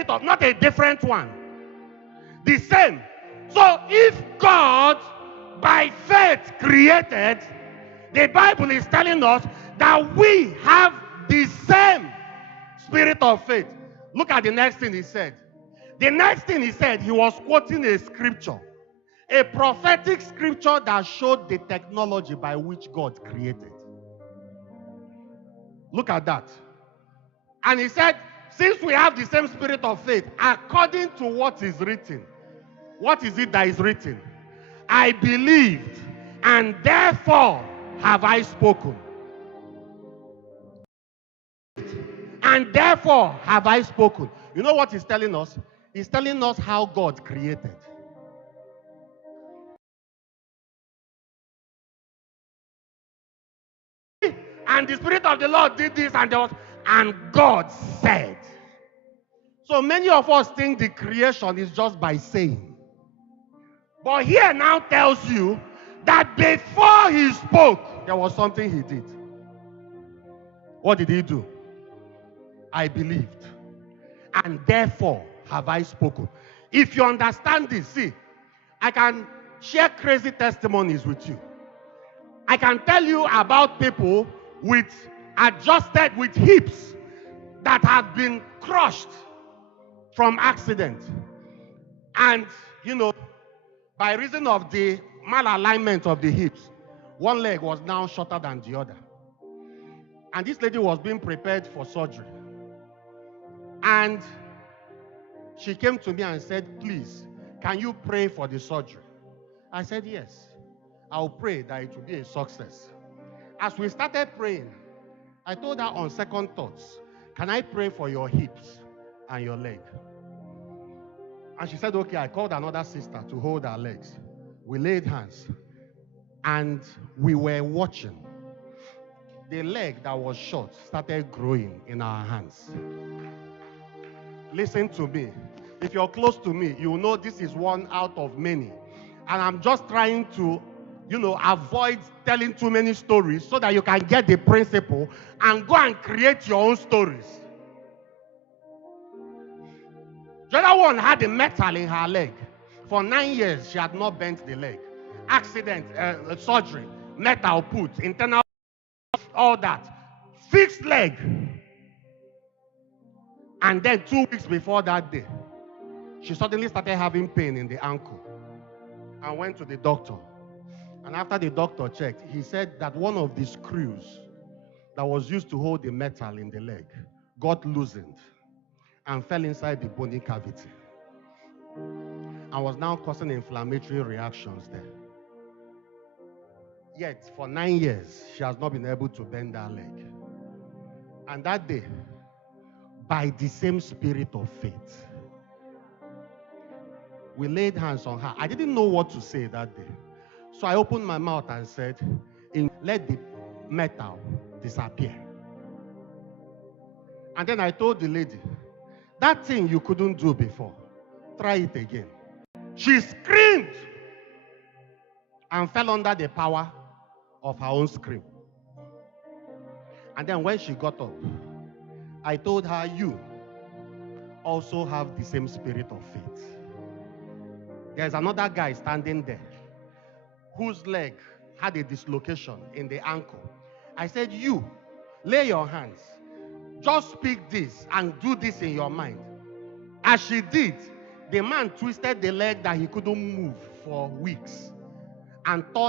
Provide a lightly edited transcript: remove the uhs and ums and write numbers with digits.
spirit of, not a different one. The same. So if God by faith created, the Bible is telling us that we have the same spirit of faith. Look at the next thing he said. The next thing he said, he was quoting a scripture, a prophetic scripture that showed the technology by which God created. Look at that. And he said, since we have the same spirit of faith, according to what is written, what is it that is written? I believed, and therefore have I spoken. And therefore have I spoken. You know what he's telling us? He's telling us how God created. And the Spirit of the Lord did this, and God said. So many of us think the creation is just by saying. But here now tells you that before he spoke, there was something he did. What did he do? I believed, and therefore have I spoken. If you understand this, see, I can share crazy testimonies with you. I can tell you about people with hips that have been crushed from accident. And, by reason of the malalignment of the hips, one leg was now shorter than the other. And this lady was being prepared for surgery. And she came to me and said, please, can you pray for the surgery? I said, yes, I'll pray that it will be a success. As we started praying, I told her on second thoughts, can I pray for your hips and your leg? And she said, okay. I called another sister to hold her legs. We laid hands, and we were watching. The leg that was short started growing in our hands. Listen to me. If you're close to me, you know this is one out of many. And I'm just trying to, avoid telling too many stories so that you can get the principle and go and create your own stories. The other one had a metal in her leg. For 9 years, she had not bent the leg. Accident, surgery, metal put, internal, all that. Fixed leg. And then 2 weeks before that day, she suddenly started having pain in the ankle and went to the doctor. And after the doctor checked, he said that one of the screws that was used to hold the metal in the leg got loosened and fell inside the bony cavity and was now causing inflammatory reactions there. Yet, for 9 years, she has not been able to bend her leg. And that day, by the same spirit of faith, we laid hands on her. I didn't know what to say that day. So I opened my mouth and said, let the metal disappear. And then I told the lady, that thing you couldn't do before, try it again. She screamed and fell under the power of her own scream. And then when she got up, I told her, you also have the same spirit of faith. There's another guy standing there whose leg had a dislocation in the ankle. I said, you, lay your hands. Just speak this and do this in your mind. As she did, the man twisted the leg that he couldn't move for weeks and thought